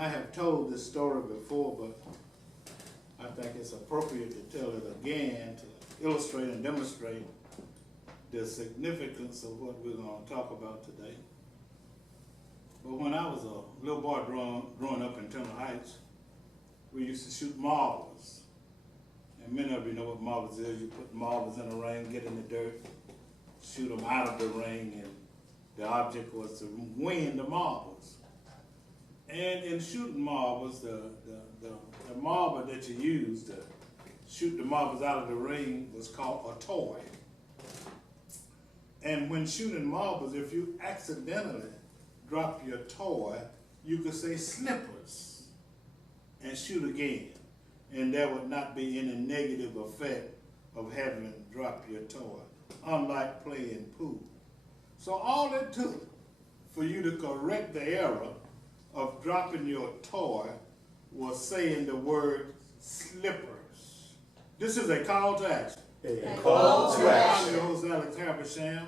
I have told this story before, but I think it's appropriate to tell it again to illustrate and demonstrate the significance of what we're going to talk about today. But when I was a little boy growing up in Turner Heights, we used to shoot marbles. And many of you know what marbles is. You put marbles in a ring, get in the dirt, shoot them out of the ring, and the object was to win the marbles. And in shooting marbles, the marble that you used to shoot the marbles out of the ring was called a toy. And when shooting marbles, if you accidentally drop your toy, you could say slippers and shoot again. And there would not be any negative effect of having dropped your toy, unlike playing pool. So all it took for you to correct the error of dropping your toy was saying the word slippers. This is a call to action. A call to action. I'm your host, Alex Habersham,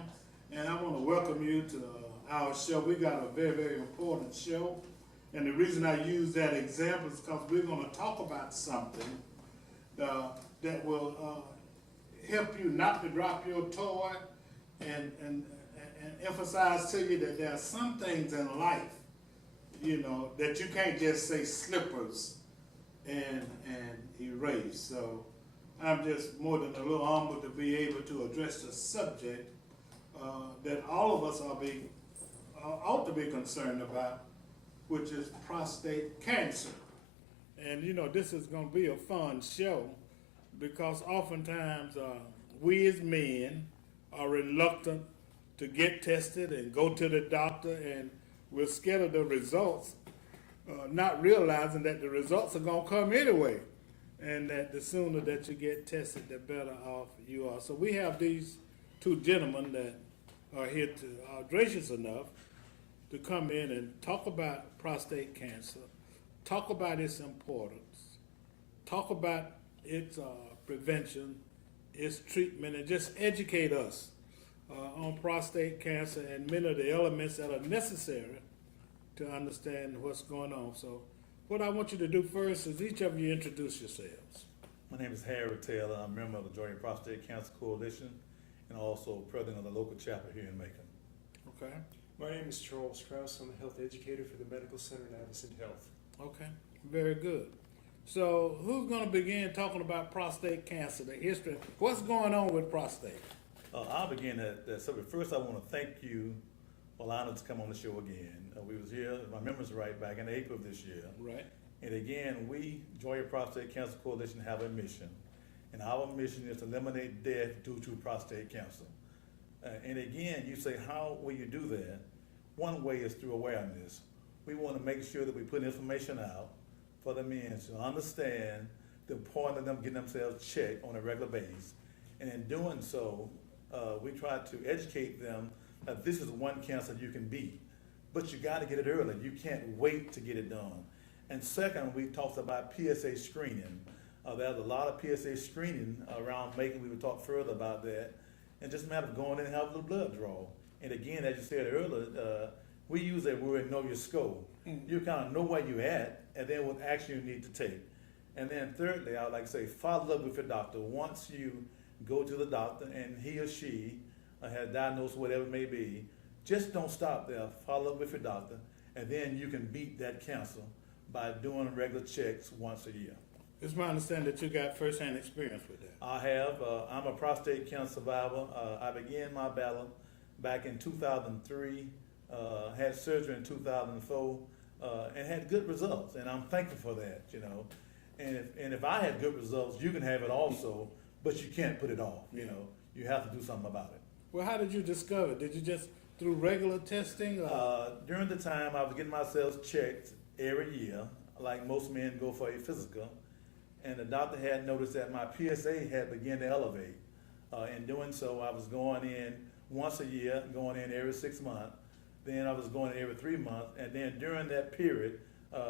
and I want to welcome you to our show. We got a very, very important show. And the reason I use that example is because we're going to talk about something that will help you not to drop your toy and emphasize to you that there are some things in life, you know, that you can't just say slippers and erase. So I'm just more than a little humbled to be able to address the subject that all of us ought to be concerned about, which is prostate cancer. And you know, this is going to be a fun show because oftentimes we as men are reluctant to get tested and go to the doctor, and we're scared of the results, not realizing that the results are going to come anyway, and that the sooner that you get tested, the better off you are. So we have these two gentlemen that are here to are gracious enough to come in and talk about prostate cancer, talk about its importance, talk about its prevention, its treatment, and just educate us on prostate cancer and many of the elements that are necessary to understand what's going on. So what I want you to do first is each of you introduce yourselves. My name is Harry Taylor. I'm a member of the Georgia Prostate Cancer Coalition and also president of the local chapter here in Macon. Okay. My name is Charles Krause. I'm a health educator for the Medical Center Navicent Health. Okay, very good. So who's going to begin talking about prostate cancer, the history, what's going on with prostate? I'll begin that subject. First, I want to thank you for allowing us to come on the show again. We was here, if my memory's right, back in April of this year. Right. And again, we, Georgia Prostate Cancer Coalition, have a mission. And our mission is to eliminate death due to prostate cancer. And again, you say, how will you do that? One way is through awareness. We want to make sure that we put information out for the men to understand the importance of them getting themselves checked on a regular basis. And in doing so, we try to educate them that this is one cancer you can beat, but you got to get it early. You can't wait to get it done. And second, we talked about PSA screening. There's a lot of PSA screening around Macon. We would talk further about that. And just a matter of going in and having a little blood draw. And again, as you said earlier, we use that word, know your scope. You kind of know where you're at, and then what action you need to take. And then thirdly, I would like to say, follow up with your doctor. Once you go to the doctor and he or she has diagnosed whatever it may be, just don't stop there. Follow up with your doctor, and then you can beat that cancer by doing regular checks once a year. It's my understanding that you got first-hand experience with that. I have. I'm a prostate cancer survivor. I began my battle back in 2003, had surgery in 2004, and had good results. And I'm thankful for that, you know. And if I had good results, you can have it also, but you can't put it off, you know. You have to do something about it. Well, how did you discover it? Did you just through regular testing? Or? During the time, I was getting myself checked every year, like most men go for a physical. And the doctor had noticed that my PSA had begun to elevate. In doing so, I was going in once a year, going in every 6 months. Then I was going in every 3 months. And then during that period,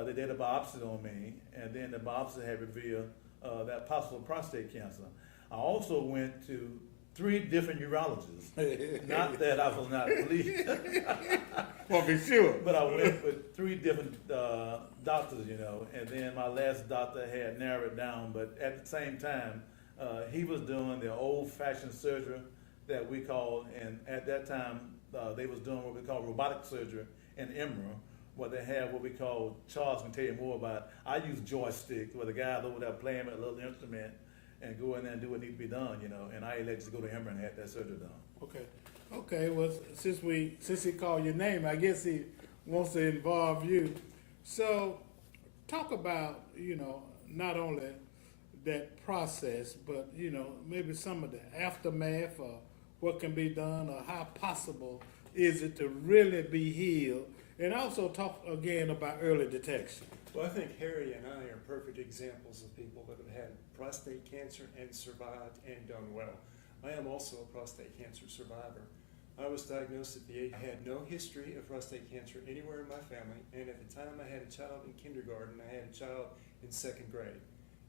they did a biopsy on me. And then the biopsy had revealed that possible prostate cancer. I also went to 3 different urologists. Not that I was not pleased, Well, be sure. but I went with 3 different doctors, and then my last doctor had narrowed it down. But at the same time, he was doing the old-fashioned surgery that we call, and at that time they was doing what we call robotic surgery in Emerald, where they have what we call, Charles can tell you more about. I use joystick, where the guy's over there playing with a little instrument and go in there and do what needs to be done, and I elected to go to Emerald and have that surgery done. Okay, well, since he called your name, I guess he wants to involve you. So, talk about, not only that process, but, maybe some of the aftermath or what can be done or how possible is it to really be healed, and also talk again about early detection. Well, I think Harry and I are perfect examples of people that have had prostate cancer and survived and done well. I am also a prostate cancer survivor. I was diagnosed at the age, I had no history of prostate cancer anywhere in my family, and at the time I had a child in kindergarten, I had a child in 2nd grade.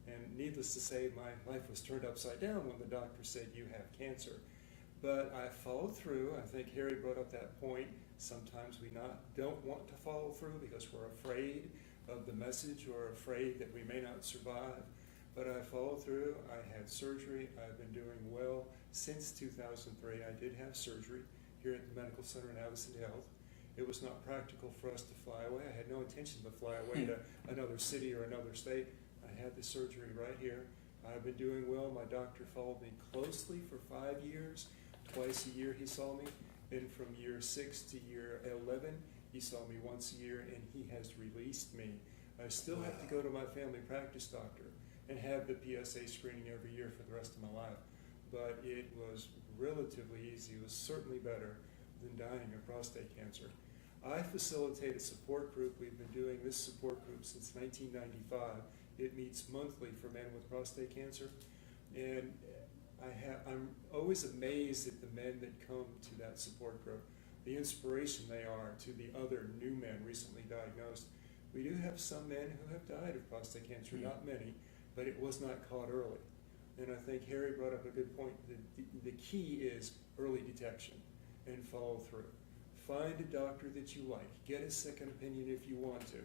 And needless to say, my life was turned upside down when the doctor said, you have cancer. But I followed through. I think Harry brought up that point. Sometimes we don't want to follow through because we're afraid of the message or afraid that we may not survive. But I followed through. I had surgery. I've been doing well since 2003. I did have surgery here at the Medical Center in Navicent Health. It was not practical for us to fly away. I had no intention to fly away to another city or another state. I had the surgery right here. I've been doing well. My doctor followed me closely for 5 years. Twice a year he saw me. Then from year 6 to year 11, he saw me once a year, and he has released me. I still have to go to my family practice doctor and have the PSA screening every year for the rest of my life. But it was relatively easy. It was certainly better than dying of prostate cancer. I facilitate a support group. We've been doing this support group since 1995. It meets monthly for men with prostate cancer. And I'm always amazed at the men that come to that support group, the inspiration they are to the other new men recently diagnosed. We do have some men who have died of prostate cancer, not many, but it was not caught early. And I think Harry brought up a good point. The key is early detection and follow through. Find a doctor that you like. Get a second opinion if you want to.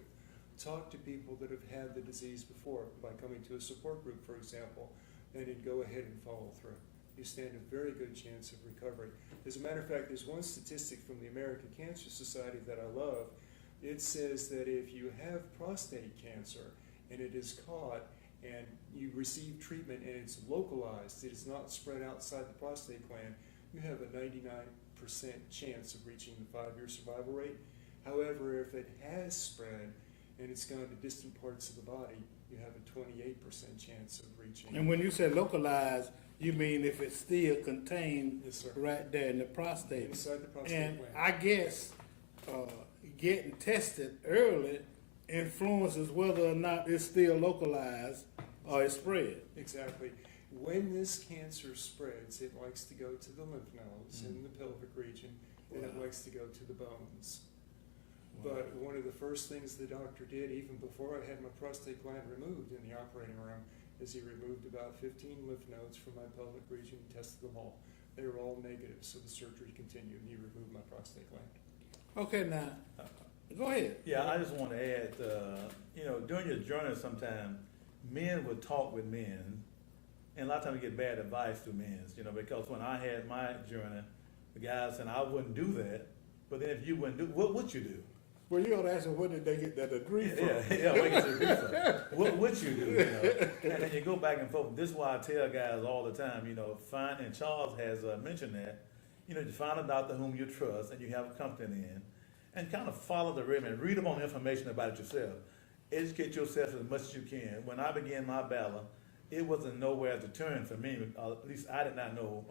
Talk to people that have had the disease before by coming to a support group, for example, and then go ahead and follow through. You stand a very good chance of recovery. As a matter of fact, there's one statistic from the American Cancer Society that I love. It says that if you have prostate cancer and it is caught and you receive treatment and it's localized, it is not spread outside the prostate gland, you have a 99% chance of reaching the 5-year survival rate. However, if it has spread and it's gone to distant parts of the body, you have a 28% chance of reaching. And when you say localized, you mean if it's still contained Yes, sir. right there in the prostate. Inside the prostate And gland. I guess getting tested early influences whether or not it's still localized or it's spread. Exactly. When this cancer spreads, it likes to go to the lymph nodes in the pelvic region, and it Wow. likes to go to the bones. But one of the first things the doctor did, even before I had my prostate gland removed in the operating room, is he removed about 15 lymph nodes from my pelvic region and tested them all. They were all negative, so the surgery continued, and he removed my prostate gland. Okay, now, go ahead. Yeah, I just want to add, during your journey sometime, men would talk with men, and a lot of times we get bad advice through men, because when I had my journey, the guy said I wouldn't do that, but then if you wouldn't do, what would you do? Well, you ought to ask them, where did they get that degree from? Where get your degree from? What would you do? And then you go back and forth. This is why I tell guys all the time, find, and Charles has mentioned that, you find a doctor whom you trust and you have confidence in, and kind of follow the rhythm and read up on information about it yourself. Educate yourself as much as you can. When I began my battle, it wasn't nowhere to turn for me. At least I did not know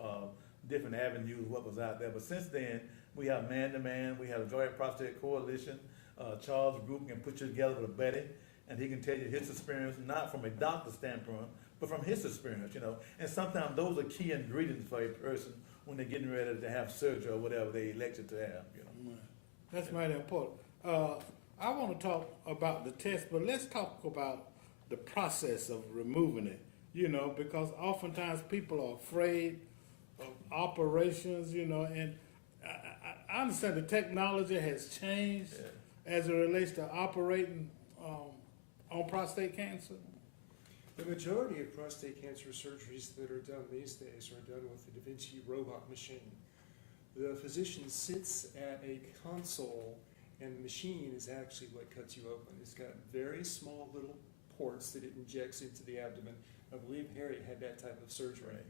different avenues, what was out there. But since then, we have Man to Man, we have a Joint Prostate Coalition. Charles Group can put you together with a buddy, and he can tell you his experience, not from a doctor's standpoint, but from his experience, And sometimes those are key ingredients for a person when they're getting ready to have surgery or whatever they elected to have, That's mighty important. I want to talk about the test, but let's talk about the process of removing it, because oftentimes people are afraid operations, you know, and I understand the technology has changed as it relates to operating on prostate cancer. The majority of prostate cancer surgeries that are done these days are done with the Da Vinci robot machine. The physician sits at a console, and the machine is actually what cuts you open. It's got very small little ports that it injects into the abdomen. I believe Harry had that type of surgery.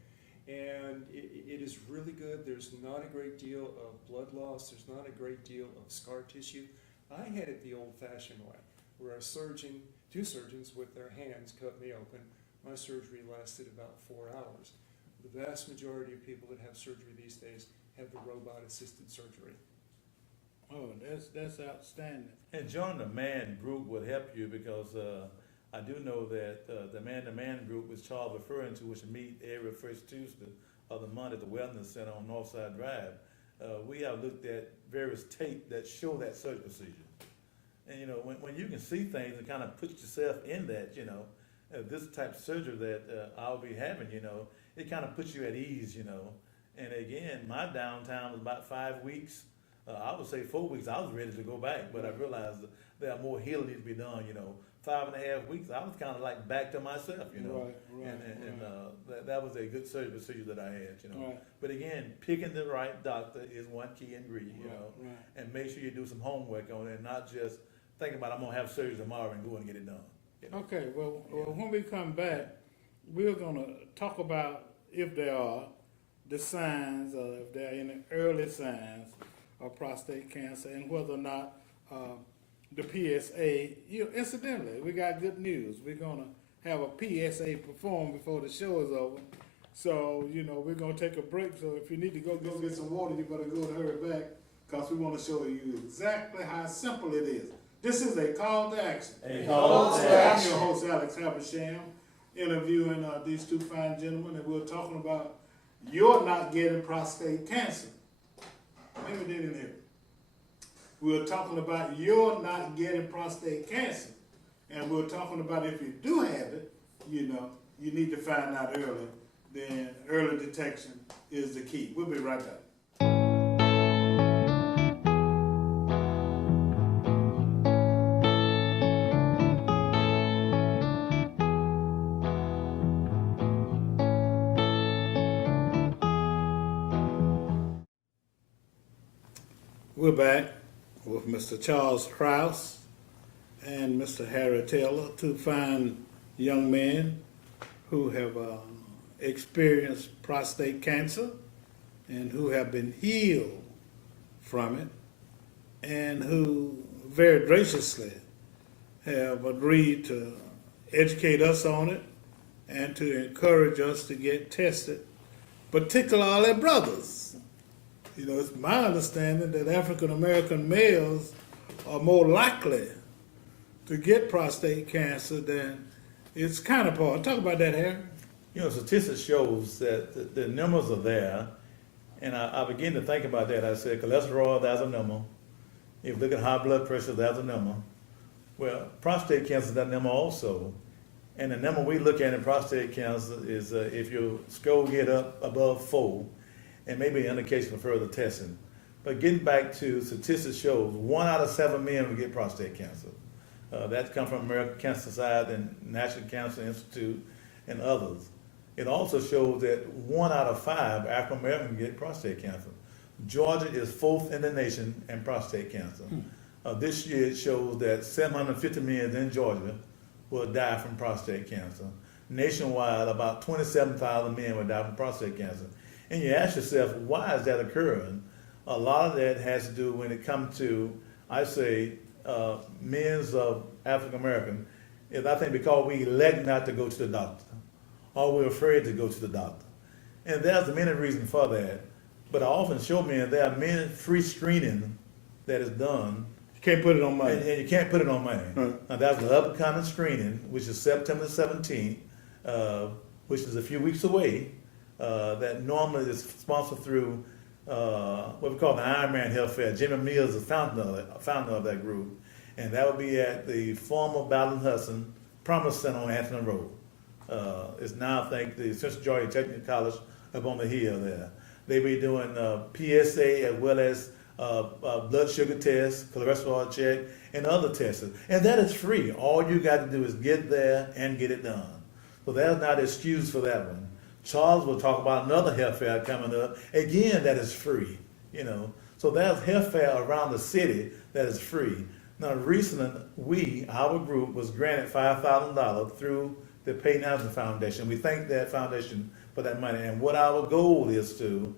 And it is really good. There's not a great deal of blood loss. There's not a great deal of scar tissue. I had it the old-fashioned way, where two surgeons with their hands cut me open. My surgery lasted about 4 hours. The vast majority of people that have surgery these days have the robot-assisted surgery. Oh, that's outstanding. And joining the man group would help you because I do know that the man group, which Charles referring to, which meet every first Tuesday of the month at the Wellness Center on Northside Drive, we have looked at various tape that show that surgery procedure. And, you know, when you can see things and kind of put yourself in that, you know, this type of surgery that I'll be having, you know, it kind of puts you at ease, you know. And again, my downtime was about 5 weeks. I would say 4 weeks. I was ready to go back, but I realized that there are more healing needs to be done, you know. 5.5 weeks, I was kind of like back to myself, you know. Right, and that was a good surgery procedure that I had, you know. Right. But again, picking the right doctor is one key ingredient, you know. Right. And make sure you do some homework on it and not just think about I'm going to have surgery tomorrow and go and get it done. You know? Okay, well, when we come back, we're going to talk about if there are the signs, or if there are any early signs of prostate cancer, and whether or not the PSA, you know, incidentally, we got good news. We're going to have a PSA performed before the show is over. So, you know, we're going to take a break. So if you need to go get some water, you better go and hurry back, because we want to show you exactly how simple it is. This is a call to action. A call to action. I'm your host, Alex Habersham, interviewing these two fine gentlemen, and we're talking about you're not getting prostate cancer. Maybe they didn't hear it. We're talking about you're not getting prostate cancer. And we're talking about if you do have it, you know, you need to find out early. Then early detection is the key. We'll be right back. We're back with Mr. Charles Krause and Mr. Harry Taylor, two fine young men who have experienced prostate cancer and who have been healed from it, and who very graciously have agreed to educate us on it and to encourage us to get tested, particularly all their brothers. You know, it's my understanding that African American males are more likely to get prostate cancer than its counterpart. Talk about that, Harry. You know, statistics shows that the numbers are there, and I begin to think about that. I said cholesterol, that's a number. If you look at high blood pressure, that's a number. Well, prostate cancer is that number also. And the number we look at in prostate cancer is if your score get up above 4, and maybe an indication for further testing. But getting back to statistics shows 1 out of 7 men will get prostate cancer. That comes from American Cancer Society and National Cancer Institute and others. It also shows that 1 out of 5 African Americans get prostate cancer. Georgia is 4th in the nation in prostate cancer. This year it shows that 750 men in Georgia will die from prostate cancer. Nationwide, about 27,000 men will die from prostate cancer. And you ask yourself, why is that occurring? A lot of that has to do when it comes to, I say, men of African American, is I think because we elect not to go to the doctor, or we're afraid to go to the doctor. And there's many reasons for that. But I often show men there are many free screening that is done. You can't put it on money. And you can't put it on money. Right. Now that's the upcoming screening, which is September 17th, which is a few weeks away. That normally is sponsored through what we call the Ironman Health Fair. Jimmy Mills is founder of that group. And that will be at the former Ballard Hudson Promise Center on Anthony Road. It's now, I think, the Central Georgia Technical College up on the hill there. They be doing PSA as well as blood sugar tests, cholesterol check, and other tests. And that is free. All you got to do is get there and get it done. So that's not an excuse for that one. Charles will talk about another health fair coming up. Again, that is free. So there's health fair around the city that is free. Now, recently, our group was granted $5,000 through the Peyton Anderson Foundation. We thank that foundation for that money. And what our goal is to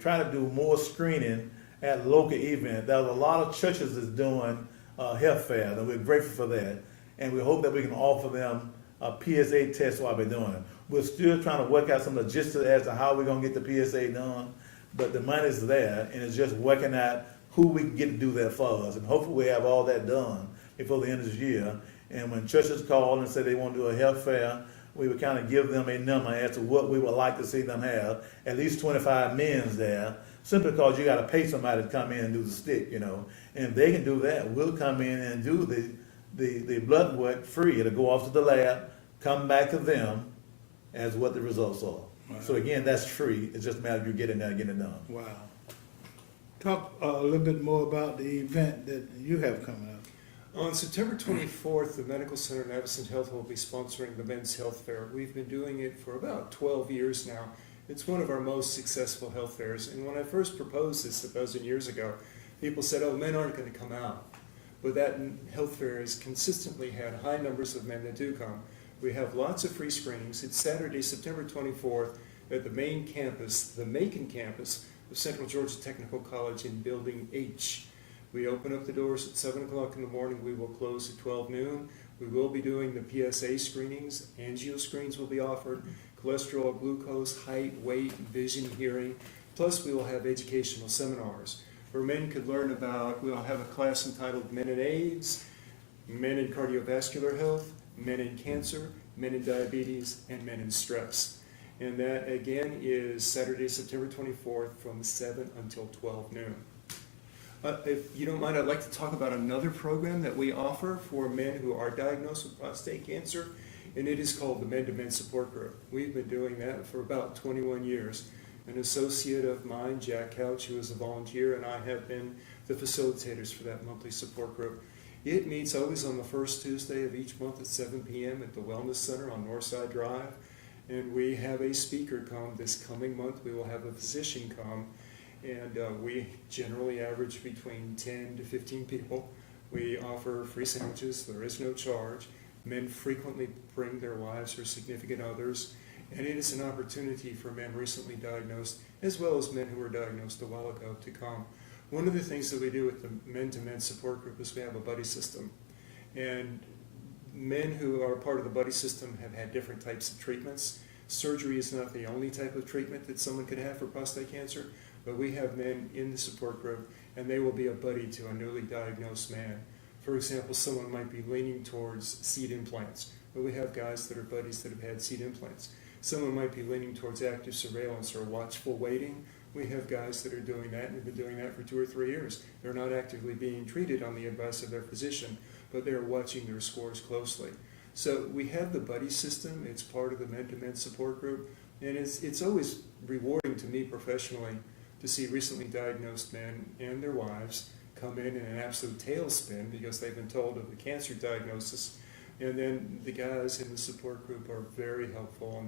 try to do more screening at local events. There's a lot of churches that's doing health fairs, and we're grateful for that. And we hope that we can offer them a PSA test while we're doing it. We're still trying to work out some logistics as to how we're going to get the PSA done, but the money's there, and it's just working out who we can get to do that for us. And hopefully we have all that done before the end of this year. And when churches call and say they want to do a health fair, we would kind of give them a number as to what we would like to see them have, at least 25 men's there, simply because you got to pay somebody to come in and do the stick, And if they can do that, we'll come in and do the blood work free. It'll go off to the lab, come back to them as what the results are. Wow. So again, that's free. It's just a matter of you getting there and getting it done. Wow. Talk a little bit more about the event that you have coming up. On September 24th, the Medical Center Navicent Health will be sponsoring the Men's Health Fair. We've been doing it for about 12 years now. It's one of our most successful health fairs. And when I first proposed this a dozen years ago, people said, oh, men aren't going to come out. But that health fair has consistently had high numbers of men that do come. We have lots of free screenings. It's Saturday, September 24th at the main campus, the Macon campus of Central Georgia Technical College in Building H. We open up the doors at 7 o'clock in the morning. We will close at 12 noon. We will be doing the PSA screenings. Angio screens will be offered. Cholesterol, glucose, height, weight, vision, hearing. Plus, we will have educational seminars where men could learn about, we'll have a class entitled Men in AIDS, Men in Cardiovascular Health, Men in Cancer, Men in Diabetes, and Men in Stress. And that, again, is Saturday, September 24th from 7 until 12 noon. If you don't mind, I'd like to talk about another program that we offer for men who are diagnosed with prostate cancer, and it is called the Men to Men Support Group. We've been doing that for about 21 years. An associate of mine, Jack Couch, who is a volunteer, and I have been the facilitators for that monthly support group. It meets always on the first Tuesday of each month at 7 p.m. at the Wellness Center on Northside Drive. And we have a speaker come this coming month. We will have a physician come. And we generally average between 10 to 15 people. We offer free sandwiches. There is no charge. Men frequently bring their wives or significant others. And it is an opportunity for men recently diagnosed, as well as men who were diagnosed a while ago, to come. One of the things that we do with the men-to-men support group is we have a buddy system. And men who are part of the buddy system have had different types of treatments. Surgery is not the only type of treatment that someone could have for prostate cancer, but we have men in the support group, and they will be a buddy to a newly diagnosed man. For example, someone might be leaning towards seed implants, but we have guys that are buddies that have had seed implants. Someone might be leaning towards active surveillance or watchful waiting. We have guys that are doing that and have been doing that for 2 or 3 years. They're not actively being treated on the advice of their physician, but they're watching their scores closely. So we have the buddy system. It's part of the men-to-men support group, and it's always rewarding to me professionally to see recently diagnosed men and their wives come in an absolute tailspin because they've been told of the cancer diagnosis, and then the guys in the support group are very helpful,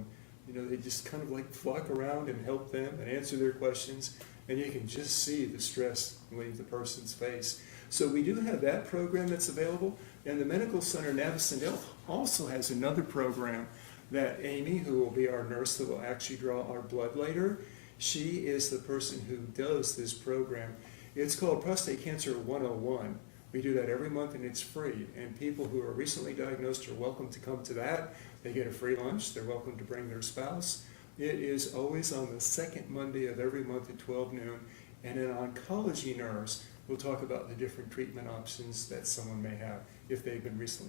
and they just kind of like flock around and help them and answer their questions, and you can just see the stress leave the person's face. So we do have that program that's available, and the Medical Center Navicent Health also has another program that Amy, who will be our nurse that will actually draw our blood later, she is the person who does this program. It's called Prostate Cancer 101. We do that every month, and it's free. And people who are recently diagnosed are welcome to come to that. They get a free lunch. They're welcome to bring their spouse. It is always on the second Monday of every month at 12 noon. And an oncology nurse will talk about the different treatment options that someone may have if they've been recently